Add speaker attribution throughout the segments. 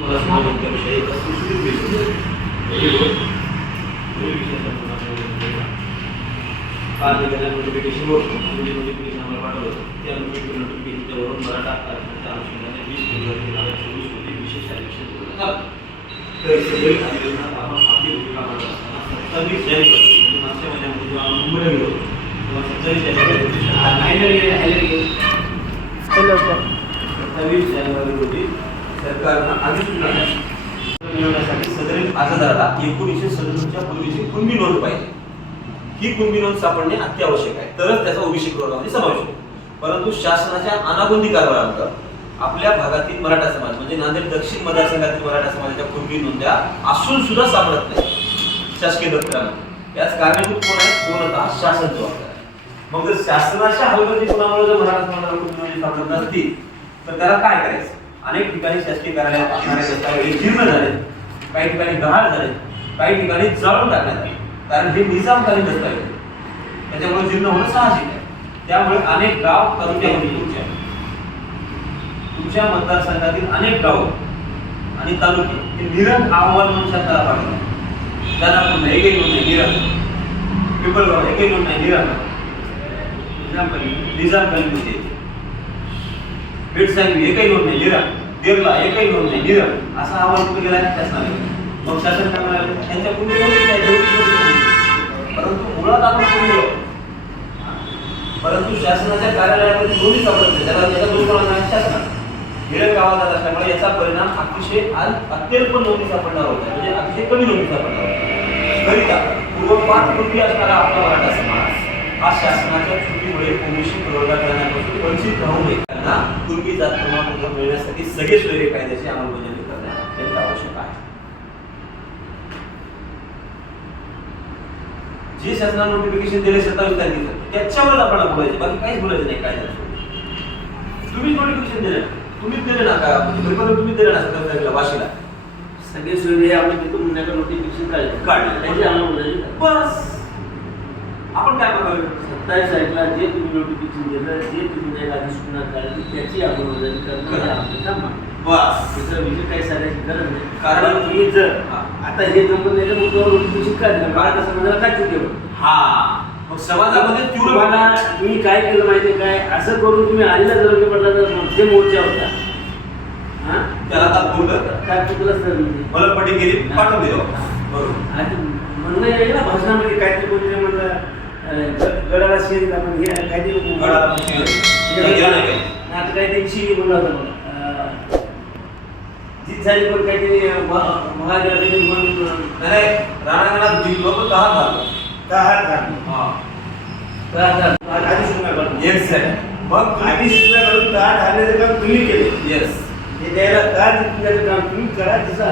Speaker 1: मला समाजाच्या विषयी एक सुटसुटीत विषय. हे दोन- दोन विषय आहेत आपण आपल्याला काल निघालेल्या नोटिफिकेशनवर नवीन नोटिफिकेशन आम्हाला पाठवलं होतं. त्या नोटिफिकेशनच्यावरून मराठा आरक्षणाच्या अनुषंगाने वीस फेब्रुवारी दोन हजार चोवीस रोजी विशेष अधिवेशन बोलवण्यात आलं. तर सदरील अधिवेशनात आपण आपली भूमिका मांडत असताना सत्तावीस जानेवारी म्हणजे मागच्या महिन्यामध्ये जेव्हा आपण मुंबईला गेलो होतो, तेव्हा सत्तावीस जानेवारी रोजी सत्तावीस जानेवारी रोजी सरकारनं आधीच मिळवण्यासाठी सदरील अर्जदाराला एकोणीसशे सदुसष्टच्या पूर्वीची कुणबी नोंद पाहिजे. ही कुणबी नोंद सापडणे अत्यावश्यक आहे. तरच त्याचा ओबीसी प्रवर्गामध्ये समावेश होतो परंतु शासनाच्या अनागोंदी कारभारानंतर आपल्या भागातील मराठा समाज म्हणजे नांदेड दक्षिण मतदारसंघातील मराठा समाजाच्या कुणबी नोंद्या असून सुद्धा सापडत नाही. शासकीय दप्तरामध्ये याच कारणीभूत कोण आहे पूर्णतः शासन जबाबदार मग जर शासनाच्या हलगर्जीपणामुळे जर मराठा समाजाला कुणबी नोंदी सापडत नसतील तर त्याला काय करायचं? अनेक ठिकाणी शासकीय कार्यालयात असणारे दस्तावेज जीर्ण झाले काही ठिकाणी गहाळ झाले काही ठिकाणी जाळून टाकण्यात आले. कारण हे निजामकालीन दस्तावेज आहेत. त्याच्यामुळे जीर्ण होणं साहजिक आहे. त्यामुळे अनेक गाव तालुक्यामध्ये तुमच्या तुमच्या मतदारसंघातील अनेक गाव आणि तालुके हे निरंक अहवाल म्हणून शासनाला पाठवले दानापूर एक नोंद नाही निरंक पिंपळगाव एक नोंद नाही निरंक निजामकालीन होते भेटसांगी एकही नोंद नाही निरंक देरला एकही नोंद नाही निरंक असा अहवाल कुठे गेला आहे मग शासन काय म्हणाले? त्यांच्या कुठे परंतु मुळात आपण कुठे परंतु शासनाच्या कार्यालयामध्ये दोन्ही सापडत नाही त्याला याचा दोष आहे? शासनाचा गावात जात असल्यामुळे याचा परिणाम अतिशय आज अत्यल्प नोंदी सापडणार होता म्हणजे अतिशय कमी नोंदी सापडणार होता करिता पूर्वपाठ पूर्वी असणारा आपला मराठा समाज हा शासनाच्या चुकीमुळे ओबीसी प्रवर्गात करण्यापासून वंचित राहू नये. त्यांना पूर्वी जात प्रमाणपत्र मिळण्यासाठी सगळे सोयरे कायद्याची अंमलबजावणी करणे अत्यंत आवश्यक आहे. जे शासनाने नोटिफिकेशन दिले सत्तावीस तारखेचं त्याच्यावरच आपल्याला बोलायचे. बाकी काहीच बोलायचं नाही काय तुम्हीच नोटिफिकेशन दिले. तुम्हीच दिले ना का तुम्हीच दिले ना सत्तावीस तारखेला वाशीला?
Speaker 2: सगळे सुविधे आम्ही तिथून मुलांना नोटिफिकेशन काढले.
Speaker 1: काढले. बस. आपण काय बघावे
Speaker 2: तारखेला जे तुम्ही नोटिफिकेशन दिलं जे तुम्ही नाही अधिसूचना काढली त्याची अंमलबजावणी करणं
Speaker 1: करा.
Speaker 2: आमचं काम आहे
Speaker 1: बस.
Speaker 2: त्याचं विषय काही सांगायची गरज नाही.
Speaker 1: कारण-
Speaker 2: जर. आता हे जमत नाही तर मग तुम्हाला नोटिफिकेशन काढलं मला कसं म्हणाला काय चुकी आहे?
Speaker 1: हा. मग समाजामध्ये तीव्र
Speaker 2: तुम्हाला तुम्ही काय केलं माहिती आहे काय? असं करून तुम्ही आलेला जर पडला तर मध्य मोर्चा होता हा?
Speaker 1: त्याला
Speaker 2: सर म्हणजे?
Speaker 1: केली पाठवून दिलं. बरोबर.
Speaker 2: आज म्हणणं आहे ना भाषणामध्ये काहीतरी म्हणलं. गडाला शेरी आपण हे काहीतरी. आता काहीतरी शिरी म्हणलं होतं जीत झाली पण काहीतरी महाराजांनी म्हणून
Speaker 1: राणांगणात जिंकलो तर दहा झालं.
Speaker 2: दहा झाली.
Speaker 1: हा.
Speaker 2: आधी सुद्धा करून
Speaker 1: एक्झॅक्ट मग
Speaker 2: आधी सुद्धा करून दहा झाले काम तुम्ही केले.
Speaker 1: येस
Speaker 2: हे द्यायला दहा जिंकण्याचं काम तुम्ही करा. तिचं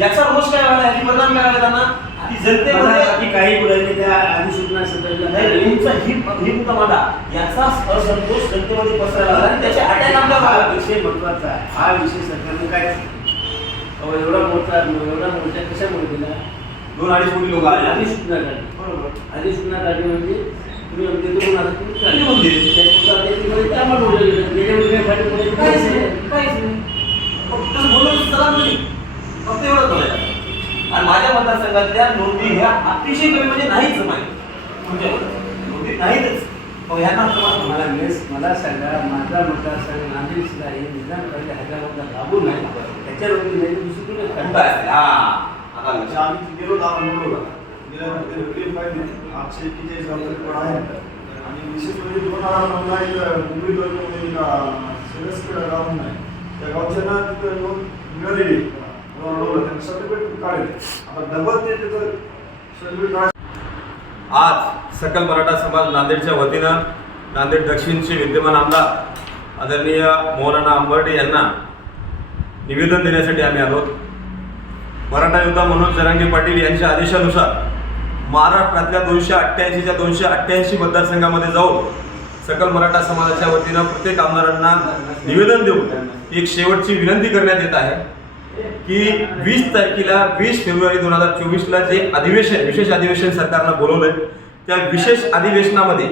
Speaker 1: याचा रोष काय व्हायला परिणाम काय व्हायला त्यांना? ती जनतेमध्ये
Speaker 2: बाकी काही बोलायचे त्या सतत
Speaker 1: नाही, तुमचा ही ही मुद्दा याचा असंतोष जनतेमध्ये पसरायला लागला आणि त्याचे अटॅक आमच्यावर
Speaker 2: हा. विषय महत्त्वाचा आहे. हा विषय सरकारने काय एवढा मोठा एवढा मोठा कशामुळे दिला
Speaker 1: दोन अडीच कोटी लोक आले.
Speaker 2: आधी
Speaker 1: आणि
Speaker 2: सूचना काढली.
Speaker 1: बरोबर.
Speaker 2: आधी सूचना काढली म्हणजे तुम्ही देतो कोणाला तुम्ही काढली.
Speaker 1: निघून दिली.
Speaker 2: त्याच्यात आता त्याच्यामध्ये त्या पण उरलेलं नाही. त्याच्यामध्ये काय फायदा पडेल?
Speaker 1: काहीच नाही काहीच नाही फक्त तसं बोललं तर चला नाही फक्त एवढंच बोलायचं आणि माझ्या मतदारसंघातल्या नोंदी ह्या अतिशय कमी म्हणजे नाहीच माहिती तुमच्या नोंदी नाहीतच मग ह्यांना
Speaker 2: मला मेस मला सांगा माझा मतदारसंघ नांदेड जिल्हा हे पहिले हैदराबादला लागू नाही त्याच्यावरती नाही दुसरीकडे
Speaker 1: कुठं
Speaker 2: खंडा
Speaker 1: आहे? हा आता
Speaker 3: म्हणजे
Speaker 1: लक्षात.
Speaker 3: आम्ही गेलो होतो आपण मुंबईला. गेल्यानंतर वेगळी पाहिजे आठशे एक्केचाळीस गावचे पण आहे आणि विशेष म्हणजे दोन हजार नऊला एक मुंबई सिरसकडे गाव म्हणून आहे त्या गावच्या ना तिथं नोंद मिळालेली त्यांनी सर्टिफिकेट आता डबल ते त्याचं सर्टिफिकेट काढ
Speaker 4: आज सकल मराठा समाज नांदेडच्या वतीनं नांदेड दक्षिणचे विद्यमान आमदार आदरणीय मोहनना आंबर्डे यांना निवेदन देण्यासाठी आम्ही आलो. मराठा योद्धा मनोज जरांगे पाटील यांच्या आदेशानुसार महाराष्ट्रातल्या दोनशे अठ्ठ्याऐंशीच्या दोनशे अठ्ठ्याऐंशी मतदारसंघामध्ये जाऊन सकल मराठा समाजाच्या वतीनं प्रत्येक आमदारांना निवेदन देऊन एक शेवटची विनंती करण्यात येत आहे. की वीस तारखेला वीस फेब्रुवारी दोन हजार चोवीसला जे अधिवेशन विशेष अधिवेशन सरकारनं बोलवलंय त्या विशेष अधिवेशनामध्ये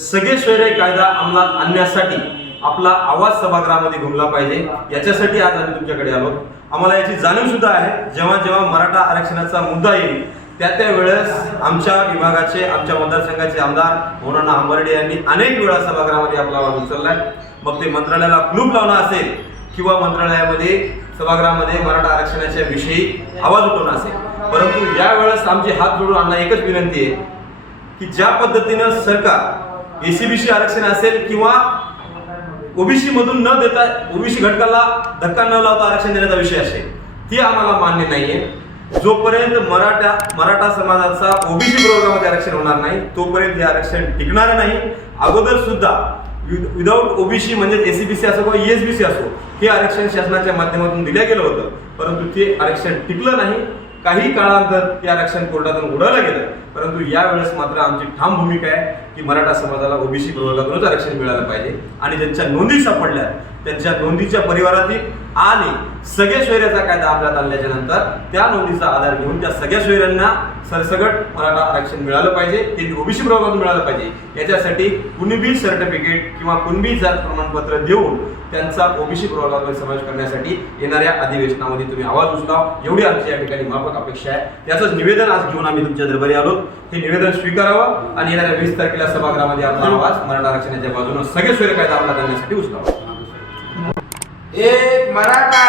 Speaker 4: सगळे सोयरे कायदा अंमलात आणण्यासाठी
Speaker 1: आपला आवाज सभागृहामध्ये घुमला पाहिजे. याच्यासाठी आज आम्ही तुमच्याकडे आलो. आम्हाला याची जाणीव सुद्धा आहे. जेव्हा जेव्हा मराठा आरक्षणाचा मुद्दा येईल त्या त्या वेळेस आमच्या विभागाचे आमच्या मतदारसंघाचे आमदार मौलाना आंबर्डे यांनी अनेक वेळा सभागृहामध्ये आपला आवाज उचललाय. मग ते मंत्रालयाला क्लूप लावणं असेल किंवा मंत्रालयामध्ये सभागृहामध्ये मराठा आरक्षणाच्या विषयी आवाज उठवून असेल परंतु यावेळेस आमचे हात जोडून आणणं एकच विनंती आहे की ज्या पद्धतीनं सरकार एसीबीसी आरक्षण असेल किंवा ओबीसी मधून न देता ओबीसी घटकाला धक्का न लावता आरक्षण देण्याचा विषय असेल ती आम्हाला मान्य नाहीये. जोपर्यंत मराठा मराठा समाजाचा ओबीसी प्रवर्गामध्ये आरक्षण होणार नाही तोपर्यंत हे आरक्षण टिकणार नाही. अगोदर सुद्धा विदाऊट ओबीसी म्हणजे ए सी बी सी असो किंवा एस बी सी असो हे आरक्षण शासनाच्या माध्यमातून दिलं गेलं होतं. परंतु ते आरक्षण टिकलं नाही. काही काळानंतर ते आरक्षण कोर्टातून उडवलं गेलं. परंतु यावेळेस मात्र आमची ठाम भूमिका आहे की मराठा समाजाला ओबीसी प्रवर्गातूनच आरक्षण मिळालं पाहिजे. आणि ज्यांच्या नोंदी सापडल्या त्यांच्या नोंदीच्या परिवारातील आणि सगळ्या सोयऱ्याचा कायदा अंमलात आणल्याच्या नंतर त्या नोंदीचा आधार घेऊन त्या सगळ्या सोयऱ्यांना सरसगट मराठा आरक्षण मिळालं पाहिजे ते ओबीसी प्रवर्गातून मिळालं पाहिजे. याच्यासाठी कुणबी सर्टिफिकेट किंवा कुणबी जात प्रमाणपत्र देऊन त्यांचा ओबीसी प्रवर्गामध्ये समावेश करण्यासाठी येणाऱ्या अधिवेशनामध्ये तुम्ही आवाज उचलाव. एवढी आमची या ठिकाणी माफक अपेक्षा आहे. त्याचंच निवेदन आज घेऊन आम्ही तुमच्या दरबारी आलो. हे निवेदन स्वीकारावं आणि येणाऱ्या वीस तारखेला सभागृहामध्ये आपला आवाज मराठा आरक्षणाच्या बाजूने सगळे स्वयं कायदा अंमलात करण्यासाठी उचलावा.
Speaker 5: एक मराठा